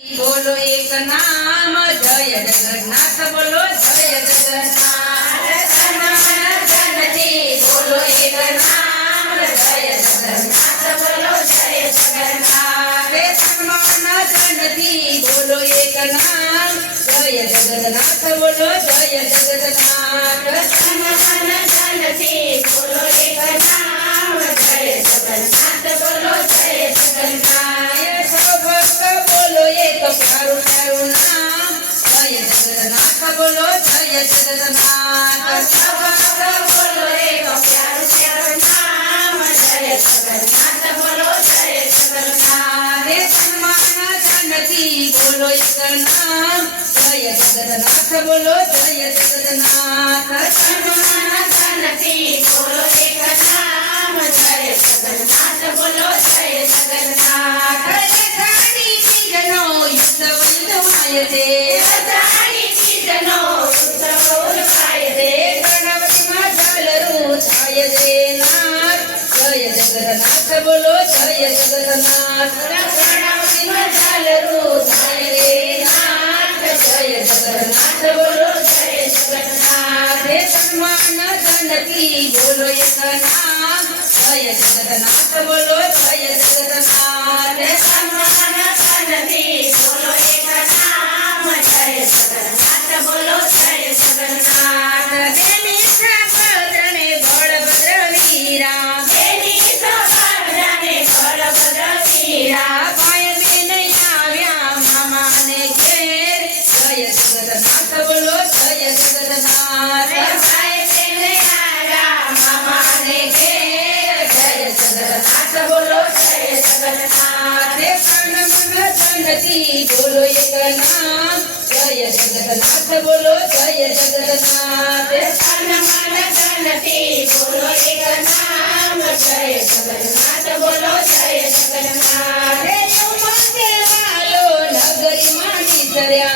बोलो एक नाम जय जगन्नाथ बोलो जय जगन्नाथ जनती बोलो एक नाम जय जगन्नाथ बोलो जय जगन्नाथ जनती बोलो एक नाम जय जगन्नाथ बोलो जय जगन्नाथ जनती बोलो एक नाम जय जगन्नाथ बोलो जय जगन्नाथ बोलो एक प्यारो प्यारो नाम जय जगन्नाथ बोलो जय जगन्नाथ बोलो एक प्यारो प्यारो नाम जय जगन्नाथ बोलो जय जगन्नाथ सम्मान जनती बोलो एक नाम जय जगन्नाथ बोलो जय जगन्नाथ सम्मान जनती बोलो एक नाम जय जगन्नाथ बोलो जय जगन्नाथ जगन्नाथ बोलो जय जगन्नाथ गणपति मजालरू थाय रे नाथ जय जगन्नाथ बोलो जय जगन्नाथ सम्मान जनती बोलो एक नाम जय जगन्नाथ बोलो जय जगन्नाथ सम्मान जनती बोलो एक नाम जय जगन्नाथ बोलो जय जगन्नाथ देवी सभद्रने बलभद्र वीरा जगन्नाथ बोलो जय जगन्नाथ मामा ने जय जगन्नाथ बोलो जय जगन्नाथ जनती बोलो एक नाम जय जगन्नाथ बोलो जय जगन्नाथ जनती बोलो एक नाम जय जगन्नाथ बोलो जय जगन्नाथ नगरी मानी चर्या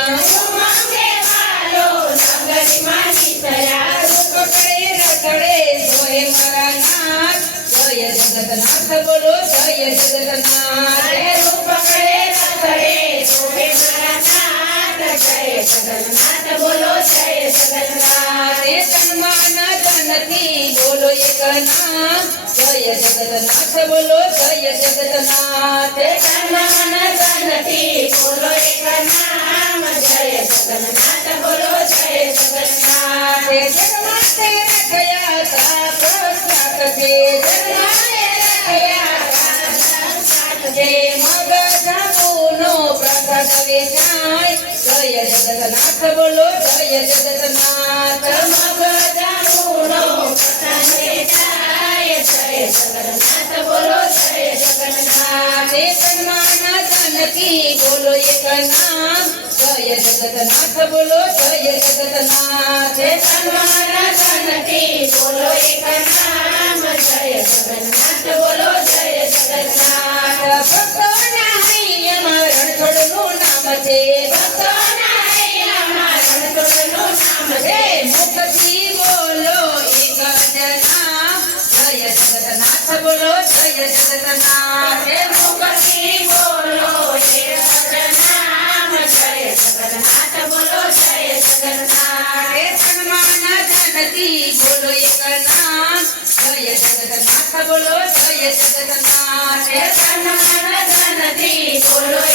जय जगन्नाथ बोलो जय जगन्नाथ रूप करे रखड़े सोहे मारा नाथ जय जगन्नाथ बोलो जय जगन्नाथ सम्मान जनती बोलो एक नाम जय जगन्नाथ बोलो जय जगन्नाथ सम्मान जनती बोलो एक नाम जय जगन्नाथ बोलो जय जगन्नाथ जगन्नाथ रखया का प्रसाद दे जय जगन्नाथ बोलो जय जगन्नाथ जय जगन्नाथ बोलो जय जगन्नाथ सम्मान जनती बोलो एक नाम जय जगन्नाथ बोलो जय जगन्नाथ सम्मान जनती बोलो एक नाम जय जगन्नाथ बोलो जय जगन्नाथ भक्तोना है मरण छोड़नो नाम छे भक्तोना है मरण छोड़नो नाम छे मुक्ति बोलो एक नाम जय जगन्नाथ बोलो जय जगन्नाथ मुक्ति बोलो एक नाम जय जगन्नाथ बोलो जय जगन्नाथ सम्मान जनती बोलो एक नाम जय जगन्नाथ बोलो जय जगन्नाथ सम्मान जनती बोलो